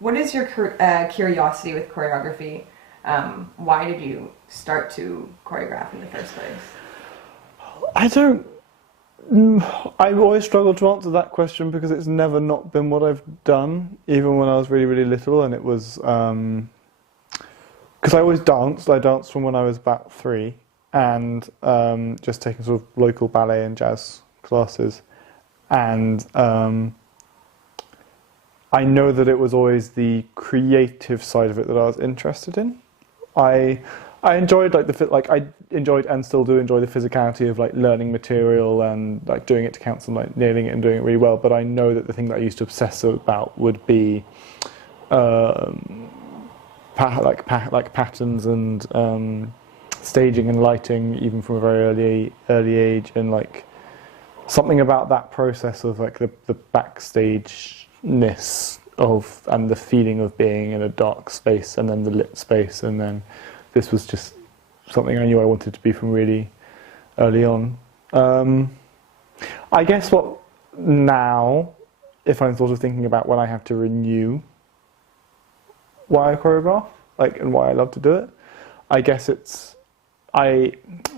What is your curiosity with choreography? Why did you start to choreograph in the first place? I don't. I've always struggled to answer that question because it's never not been what I've done, even when I was really, really little, and it was because I always danced. I danced from when I was about 3, and just taking sort of local ballet and jazz classes, and I know that it was always the creative side of it that I was interested in. I enjoyed I enjoyed and still do enjoy the physicality of like learning material and like doing it to counsel, like nailing it and doing it really well. But I know that the thing that I used to obsess about would be patterns and staging and lighting, even from a very early age, and like something about that process of like the backstageness of and the feeling of being in a dark space and then the lit space, and then this was just something I knew I wanted to be from really early on. I guess what now, if I'm sort of thinking about when I have to renew why I choreograph, like, and why I love to do it, I guess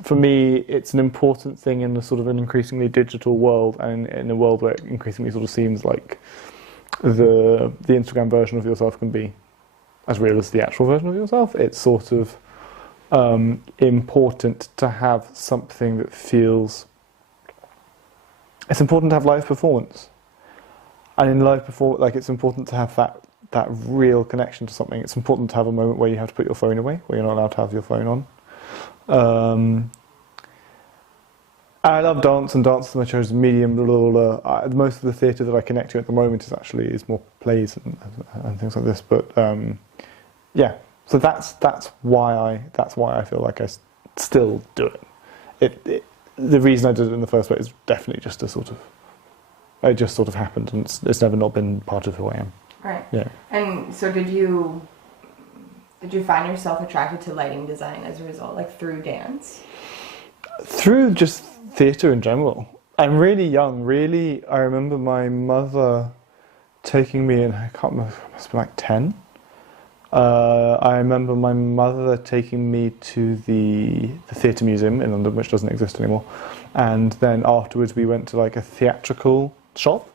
for me, it's an important thing in the sort of an increasingly digital world, and in a world where it increasingly sort of seems like the Instagram version of yourself can be as real as the actual version of yourself. It's sort of important to have something that feels. It's important to have live performance, and in live performance, like, it's important to have that real connection to something. It's important to have a moment where you have to put your phone away, where you're not allowed to have your phone on. I love dance, and dance is my chosen medium. Most of the theatre that I connect to at the moment is more plays and things like this. But yeah, so that's why I feel like I still do it. The reason I did it in the first place is definitely just it just sort of happened, and it's never not been part of who I am. Right. Yeah. And so did you find yourself attracted to lighting design as a result, like through dance? Through just theatre in general. I'm really young. Really, I remember my mother taking me in. I can't remember. I must have been like 10. I remember my mother taking me to the Theatre Museum in London, which doesn't exist anymore, and then afterwards we went to like a theatrical shop,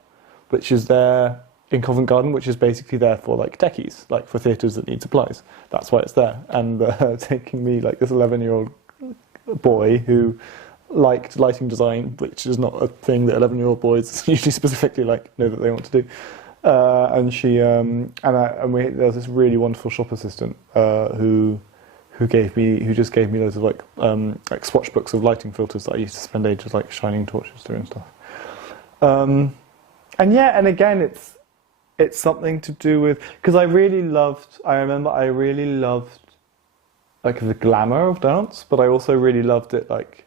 which is there in Covent Garden, which is basically there for like techies, like for theatres that need supplies. That's why it's there. And taking me, like this 11-year-old boy who liked lighting design, which is not a thing that 11-year-old boys usually specifically like know that they want to do. And she there was this really wonderful shop assistant who just gave me loads of like swatch books of lighting filters that I used to spend ages like shining torches through and stuff. And yeah, and again, it's something to do with, because I remember I really loved like the glamour of dance, but I also really loved it like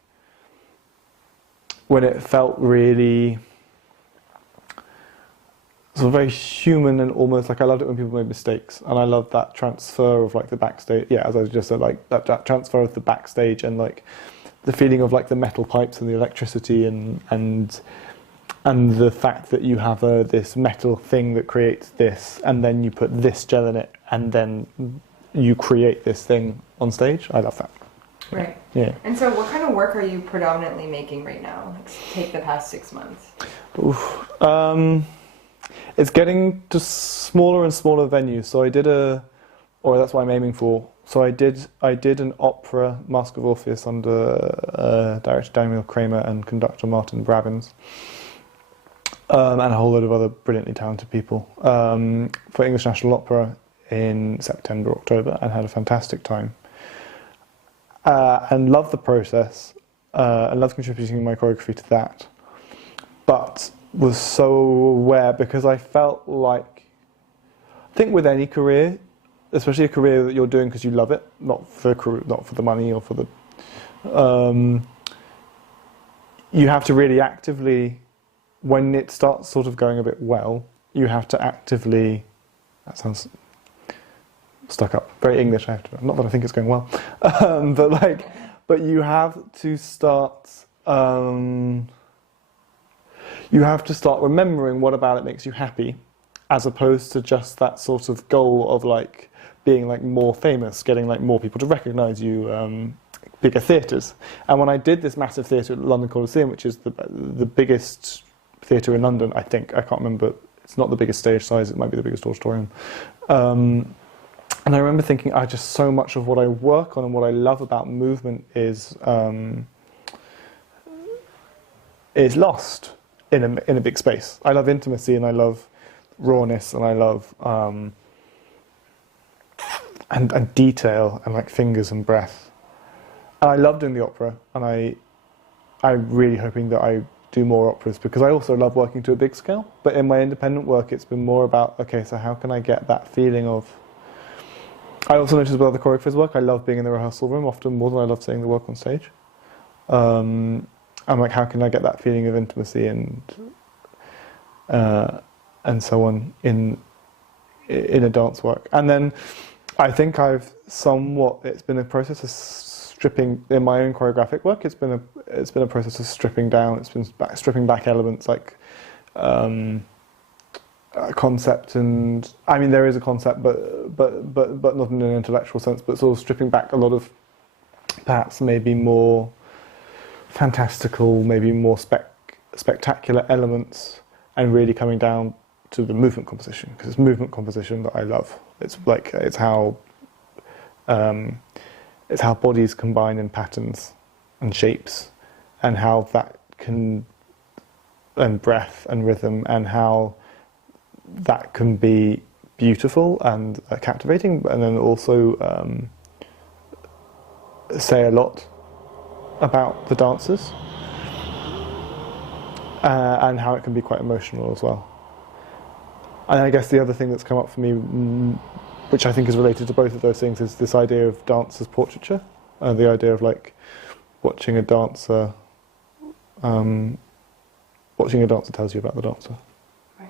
when it felt really sort of very human, and almost like I loved it when people made mistakes, and I loved that transfer of like the backstage, yeah, as I just said, like that transfer of the backstage, and like the feeling of like the metal pipes and the electricity and the fact that you have this metal thing that creates this, and then you put this gel in it, and then you create this thing on stage. I love that. Right. Yeah. And so what kind of work are you predominantly making right now? Like, take the past 6 months. Oof. It's getting to smaller and smaller venues. So that's what I'm aiming for. So I did an opera, Mask of Orpheus, under director Daniel Kramer and conductor Martin Brabbins. And a whole load of other brilliantly talented people for English National Opera in September, October, and had a fantastic time. And loved the process, and loved contributing my choreography to that. But was so aware, because I felt like, I think with any career, especially a career that you're doing because you love it, not for the money or for the, you have to really actively, when it starts sort of going a bit well, you have to actively, that sounds stuck up, very English, not that I think it's going well, but you have to start, you have to start remembering what about it makes you happy, as opposed to just that sort of goal of like being like more famous, getting like more people to recognise you, bigger theatres. And when I did this massive theatre at London Coliseum, which is the biggest theatre in London, I think, I can't remember, it's not the biggest stage size, it might be the biggest auditorium. And I remember thinking, just so much of what I work on and what I love about movement is lost in a big space. I love intimacy and I love rawness and I love and detail and like fingers and breath. And I love doing the opera, and I'm really hoping that I do more operas, because I also love working to a big scale. But in my independent work, it's been more about, okay, so how can I get that feeling of... I also notice with other choreographers' work, I love being in the rehearsal room often more than I love seeing the work on stage. I'm like, how can I get that feeling of intimacy and so on in a dance work? And then I think it's been a process of stripping, in my own choreographic work, it's been a process of stripping down, it's been stripping back elements like a concept, and I mean there is a concept, but not in an intellectual sense, but sort of stripping back a lot of perhaps maybe more fantastical, maybe more spectacular elements, and really coming down to the movement composition, because it's movement composition that I love. It's how bodies combine in patterns and shapes, and how that can, and breath and rhythm, and how that can be beautiful and captivating, and then also say a lot about the dancers, and how it can be quite emotional as well. And I guess the other thing that's come up for me, which I think is related to both of those things, is this idea of dance as portraiture, the idea of like watching a dancer tells you about the dancer. Right.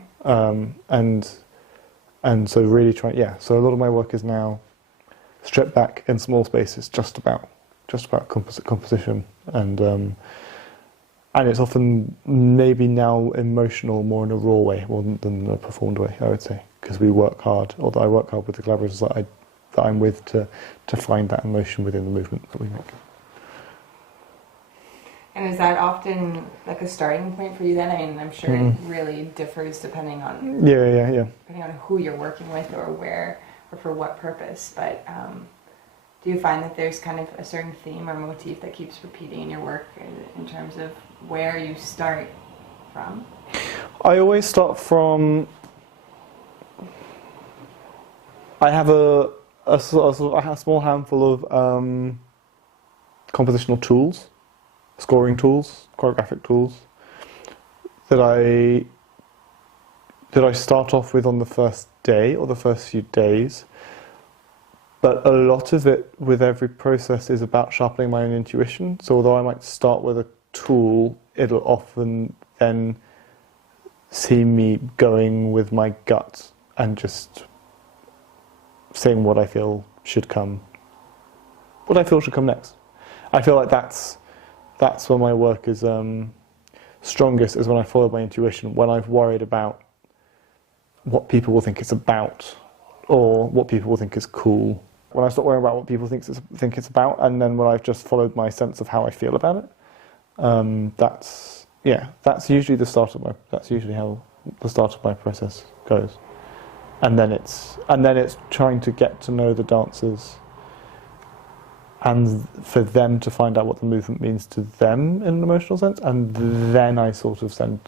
And so really so a lot of my work is now stripped back in small spaces, just about composition, and it's often maybe now emotional more in a raw way more than a performed way, I would say, because we work hard, or I work hard with the collaborators that I'm with to find that emotion within the movement that we make. And is that often like a starting point for you then? I mean, I'm sure it really differs depending on depending on who you're working with or where or for what purpose. But do you find that there's kind of a certain theme or motif that keeps repeating in your work in terms of where you start from? I always start from... I have a small handful of compositional tools, scoring tools, choreographic tools, that I start off with on the first day or the first few days. But a lot of it with every process is about sharpening my own intuition. So although I might start with a tool, it'll often then see me going with my gut and just saying what I feel should come next. I feel like that's when my work is strongest, is when I follow my intuition, when I've worried about what people will think it's about or what people will think is cool. When I stop worrying about what people think it's about, and then when I've just followed my sense of how I feel about it, that's usually how the start of my process goes. And then it's trying to get to know the dancers, and for them to find out what the movement means to them in an emotional sense, and then I sort of tend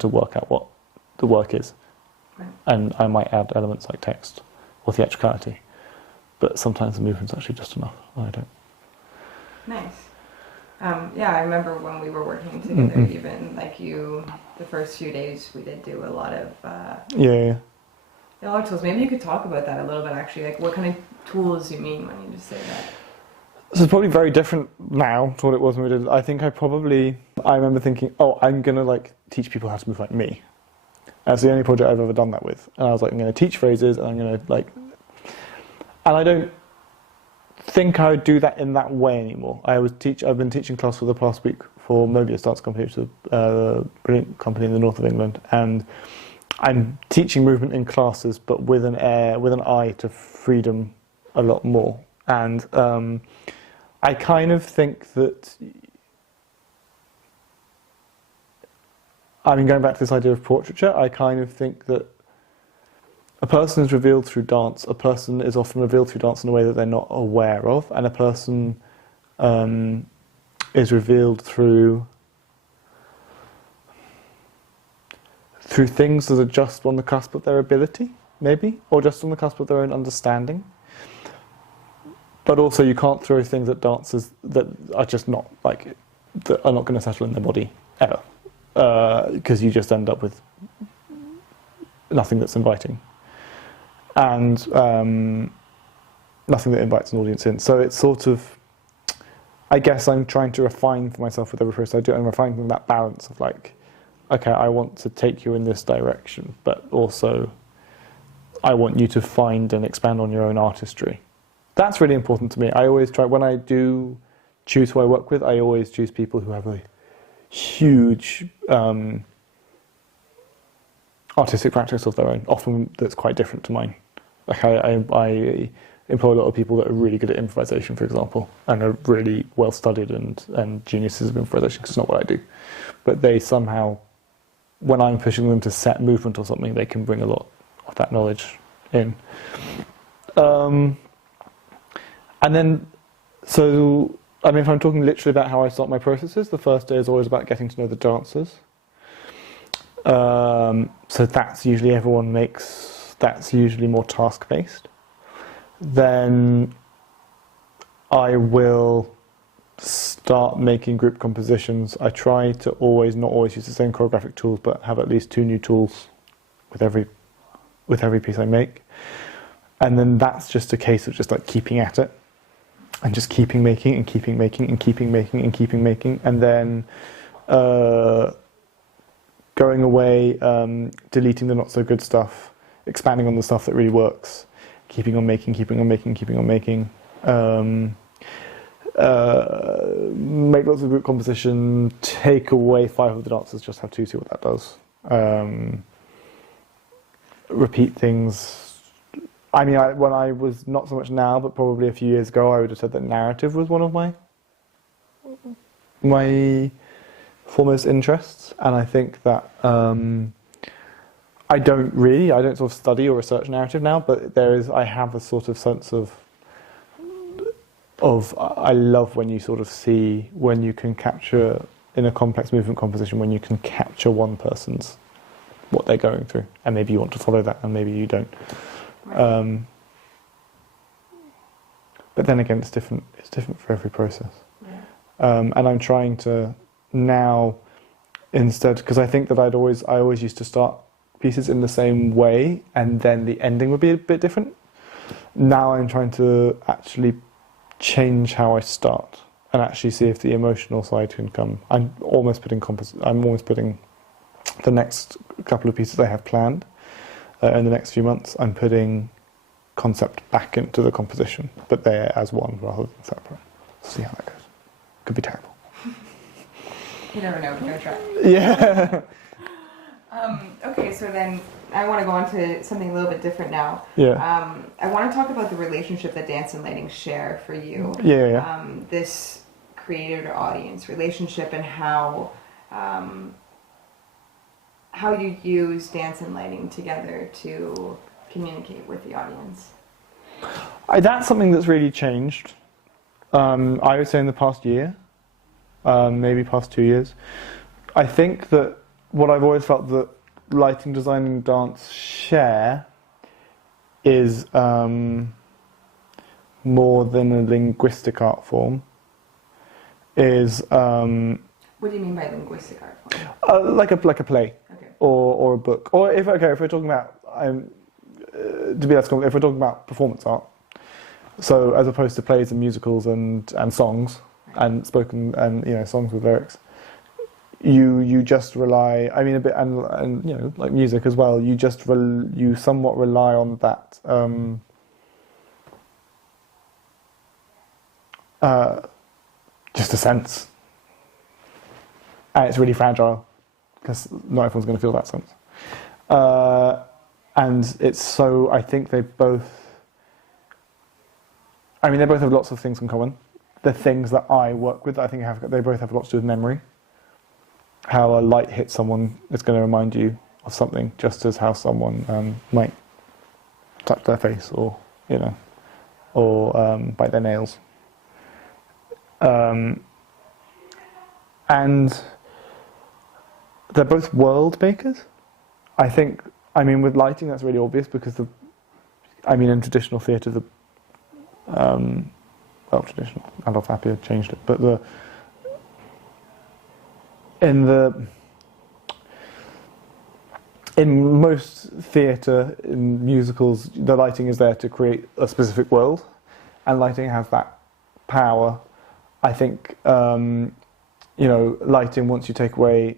to work out what the work is. Right. And I might add elements like text or theatricality, but sometimes the movement's actually just enough. I don't. Nice. I remember when we were working together, even like the first few days we did do a lot of a lot of tools. Maybe you could talk about that a little bit, actually, like what kind of tools you mean when you just say that. So it's probably very different now to what it was when we did. I think I remember thinking, I'm gonna like teach people how to move like me. That's the only project I've ever done that with. And I was like, I'm going to teach phrases, and I'm going to and I don't think I would do that in that way anymore. I've been teaching class for the past week for Mobius Dance Company, which is a brilliant company in the north of England, and I'm teaching movement in classes, but with an eye to freedom a lot more. And I kind of think that, I mean, going back to this idea of portraiture, I kind of think that a person is revealed through dance. A person is often revealed through dance in a way that they're not aware of, and a person is revealed through things that are just on the cusp of their ability, maybe, or just on the cusp of their own understanding. But also, you can't throw things at dancers that are just not that are not going to settle in their body ever, because you just end up with nothing that's inviting, and nothing that invites an audience in. So it's sort of, I guess I'm trying to refine for myself with every process I do. I'm refining that balance of okay, I want to take you in this direction, but also I want you to find and expand on your own artistry. That's really important to me. I always try, when I do choose who I work with, I always choose people who have a huge artistic practice of their own, often that's quite different to mine. I employ a lot of people that are really good at improvisation, for example, and are really well studied and geniuses of improvisation, because it's not what I do. But they somehow, when I'm pushing them to set movement or something, they can bring a lot of that knowledge in. And then, so, I mean, if I'm talking literally about how I start my processes, the first day is always about getting to know the dancers. So that's usually that's usually more task-based. Then I will start making group compositions. I try to not always use the same choreographic tools, but have at least 2 new tools with every piece I make. And then that's just a case of just keeping at it, and just keeping making and keeping making and keeping making and keeping making, and then going away, deleting the not so good stuff, expanding on the stuff that really works, keeping on making, keeping on making, keeping on making. Make lots of group composition, take away 5 of the dancers, just have 2, see what that does. Repeat things. I mean, when I was, not so much now, but probably a few years ago, I would have said that narrative was one of my foremost interests, and I think that I don't sort of study or research narrative now, but I have a sort of sense of I love when you sort of see, when you can capture in a complex movement composition, when you can capture one person's, what they're going through, and maybe you want to follow that and maybe you don't. Right. But then again, it's different for every process. Yeah. And I'm trying to now, instead, because I think that I always used to start pieces in the same way and then the ending would be a bit different. Now I'm trying to actually change how I start and actually see if the emotional side can come. I'm almost putting the next couple of pieces I have planned in the next few months, I'm putting concept back into the composition, but they're as one rather than separate. See how that goes. Could be terrible. You never know, we're going to try. Yeah. Okay, so then I want to go on to something a little bit different now. Yeah. I want to talk about the relationship that dance and lighting share for you. Yeah. This creator to audience relationship, and how you use dance and lighting together to communicate with the audience. That's something that's really changed. I would say in the past year, maybe past 2 years. I think that what I've always felt that lighting design and dance share is more than a linguistic art form. What do you mean by linguistic art form? Like a play, okay. or a book, or if we're talking about to be less complex, if we're talking about performance art, so as opposed to plays and musicals and songs, right, and spoken and songs with lyrics, you just rely. I mean, a bit and like music as well. You just you somewhat rely on that. Just a sense. And it's really fragile, because not everyone's going to feel that sense. And it's so, I think they both have lots of things in common. The things that I work with, I think they both have lots to do with memory. How a light hits someone is going to remind you of something, just as how someone might touch their face or bite their nails. And they're both world makers. I think, with lighting that's really obvious because in traditional theatre, traditional, Adolf Appia changed it, but in most theatre, in musicals, the lighting is there to create a specific world, and lighting has that power. I think, lighting, once you take away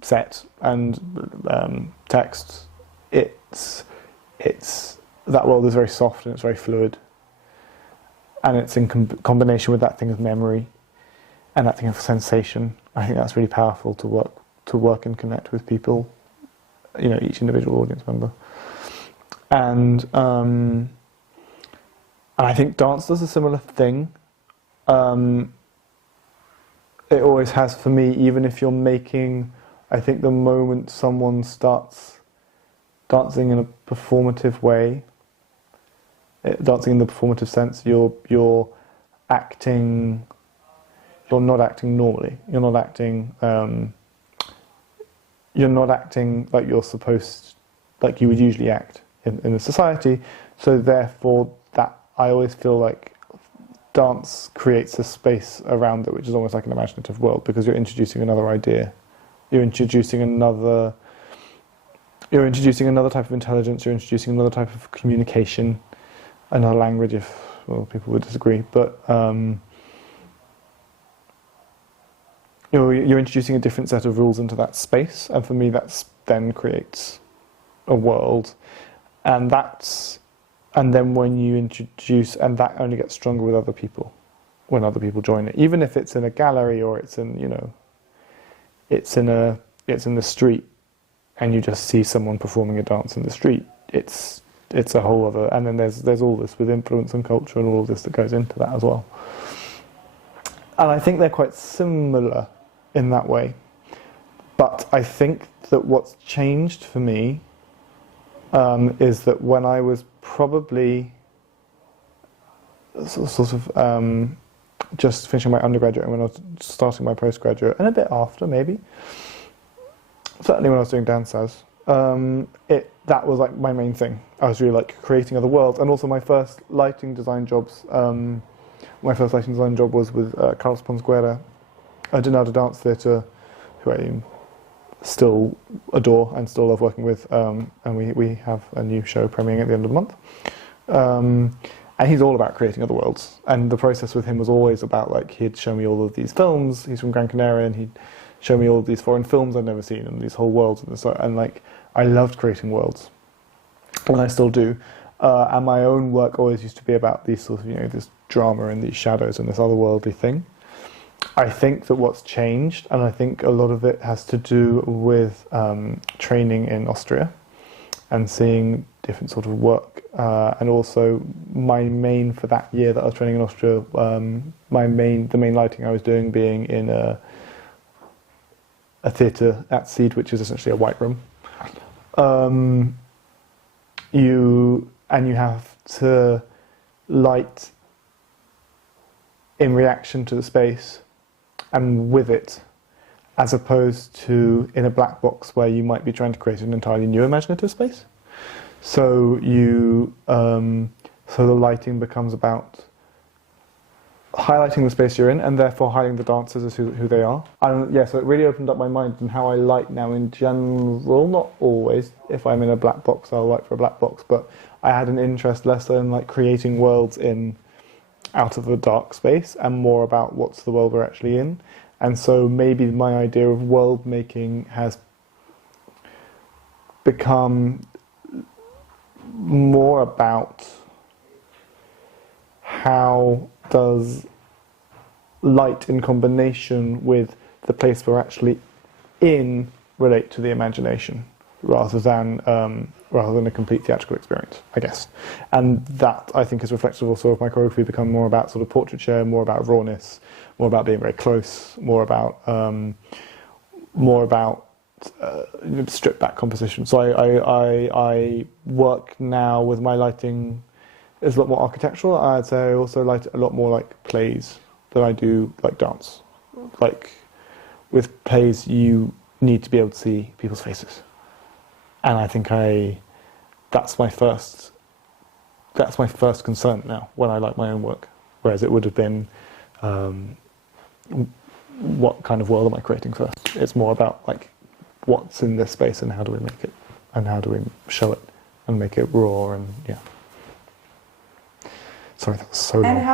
set and text, it's that world is very soft and it's very fluid, and it's in combination with that thing of memory and that thing of sensation. I think that's really powerful to work and connect with people, each individual audience member. And I think dance does a similar thing. It always has for me, even if you're making, I think the moment someone starts dancing in a performative way, dancing in the performative sense, you're acting, you're not acting normally. You're not acting like you're supposed, like you would usually act in a society. So therefore, that I always feel like dance creates a space around it, which is almost like an imaginative world, because you're introducing another idea. You're introducing another type of intelligence. You're introducing another type of communication, another language, if people would disagree. But you're introducing a different set of rules into that space, and for me, that then creates a world, and then when you introduce, and that only gets stronger with other people, when other people join it, even if it's in a gallery or it's in it's in the street, and you just see someone performing a dance in the street. It's a whole other, and then there's all this with influence and culture and all of this that goes into that as well. And I think they're quite similar in that way. But I think that what's changed for me is that when I was probably sort of just finishing my undergraduate and when I was starting my postgraduate, and a bit after maybe, certainly when I was doing dance as, that was like my main thing. I was really like creating other worlds, and also my first lighting design jobs. My first lighting design job was with Carlos Ponzguera, a Donado Dance Theatre, who I still adore and still love working with, and we have a new show premiering at the end of the month. And he's all about creating other worlds, and the process with him was always about, like, he'd show me all of these films. He's from Gran Canaria, and he'd show me all of these foreign films I'd never seen, and these whole worlds, and like, I loved creating worlds, and I still do. And my own work always used to be about these sort of, this drama and these shadows and this otherworldly thing. I think that what's changed, and I think a lot of it has to do with training in Austria and seeing different sort of work, and also my main, for that year that I was training in Austria, the main lighting I was doing being in a theatre at Seed, which is essentially a white room. You have to light in reaction to the space and with it, as opposed to in a black box where you might be trying to create an entirely new imaginative space. So so the lighting becomes about highlighting the space you're in, and therefore highlighting the dancers as who they are. So it really opened up my mind in how I light now in general. Not always. If I'm in a black box, I'll light for a black box. But I had an interest less in like creating worlds out of a dark space, and more about what's the world we're actually in. And so maybe my idea of world making has become more about how does light in combination with the place we're actually in relate to the imagination. rather than a complete theatrical experience, I guess. And that, I think, is reflective also of my choreography become more about sort of portraiture, more about rawness, more about being very close, more about stripped back composition. So I work now with my lighting is a lot more architectural. I'd say I also light a lot more like plays than I do like dance. Like with plays, you need to be able to see people's faces, and I think that's my first concern now when I like my own work. Whereas it would have been, what kind of world am I creating first? It's more about like what's in this space and how do we make it, and how do we show it and make it raw and yeah. Sorry, that was so long. And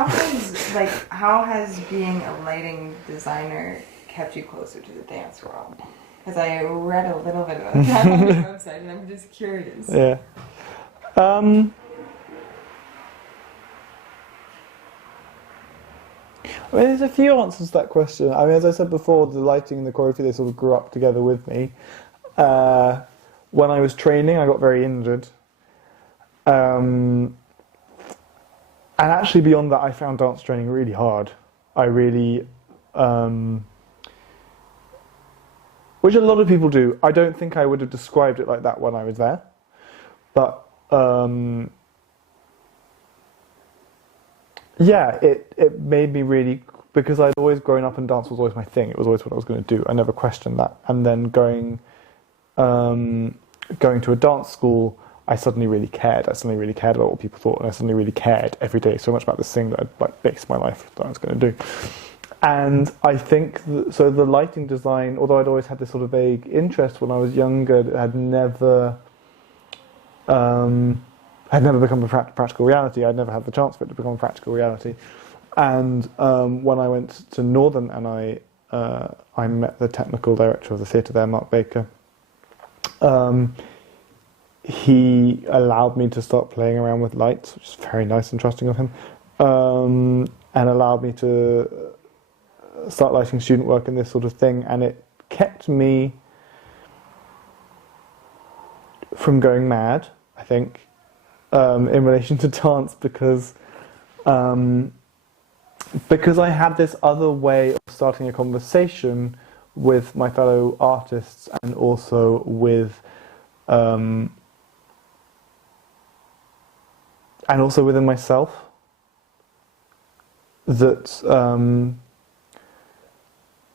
how has being a lighting designer kept you closer to the dance world? Because I read a little bit about that on your website, and I'm just curious. Yeah. I mean, there's a few answers to that question. I mean, as I said before, the lighting and the choreography, they sort of grew up together with me. When I was training, I got very injured. And actually beyond that, I found dance training really hard. I really, which a lot of people do. I don't think I would have described it like that when I was there. But, yeah, it made me really, because I'd always grown up and dance was always my thing. It was always what I was going to do. I never questioned that. And then going to a dance school, I suddenly really cared. I suddenly really cared about what people thought, and I suddenly really cared every day so much about this thing that I'd like based my life that I was going to do. And I think so. The lighting design, although I'd always had this sort of vague interest when I was younger, it had never become a practical reality. I'd never had the chance for it to become a practical reality. And when I went to Northern and I met the technical director of the theatre there, Mark Baker. He allowed me to start playing around with lights, which is very nice and trusting of him, and allowed me to start lighting student work and this sort of thing, and it kept me from going mad, I think, in relation to dance, because I had this other way of starting a conversation with my fellow artists and also with and also within myself, that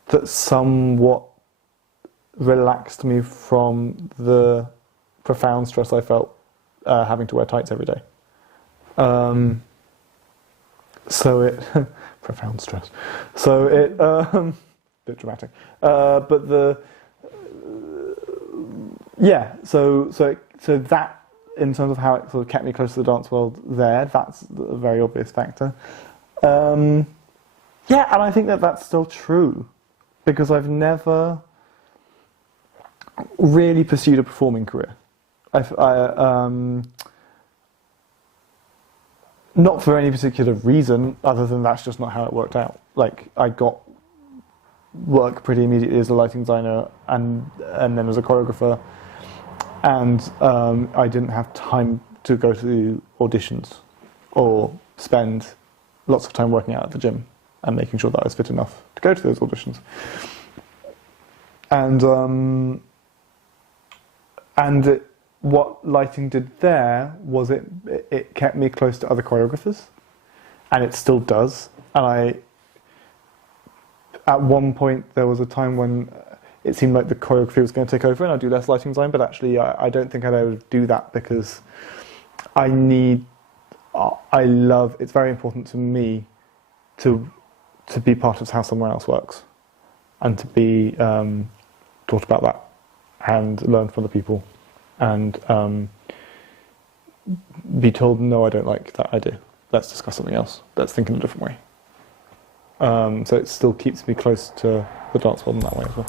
that somewhat relaxed me from the profound stress I felt having to wear tights every day. So it profound stress. So it bit dramatic, but the yeah. So that, in terms of how it sort of kept me close to the dance world there, that's a very obvious factor. Yeah, and I think that that's still true, because I've never really pursued a performing career. Not for any particular reason, other than that's just not how it worked out. Like, I got work pretty immediately as a lighting designer and then as a choreographer. And I didn't have time to go to auditions or spend lots of time working out at the gym and making sure that I was fit enough to go to those auditions. And what lighting did there was it kept me close to other choreographers, and it still does. And at one point there was a time when it seemed like the choreography was going to take over and I'd do less lighting design, but actually I don't think I'd ever do that, because it's very important to me to be part of how someone else works, and to be taught about that and learn from the people, and be told, no, I don't like that idea, let's discuss something else, let's think in a different way. So it still keeps me close to the dance world in that way as well.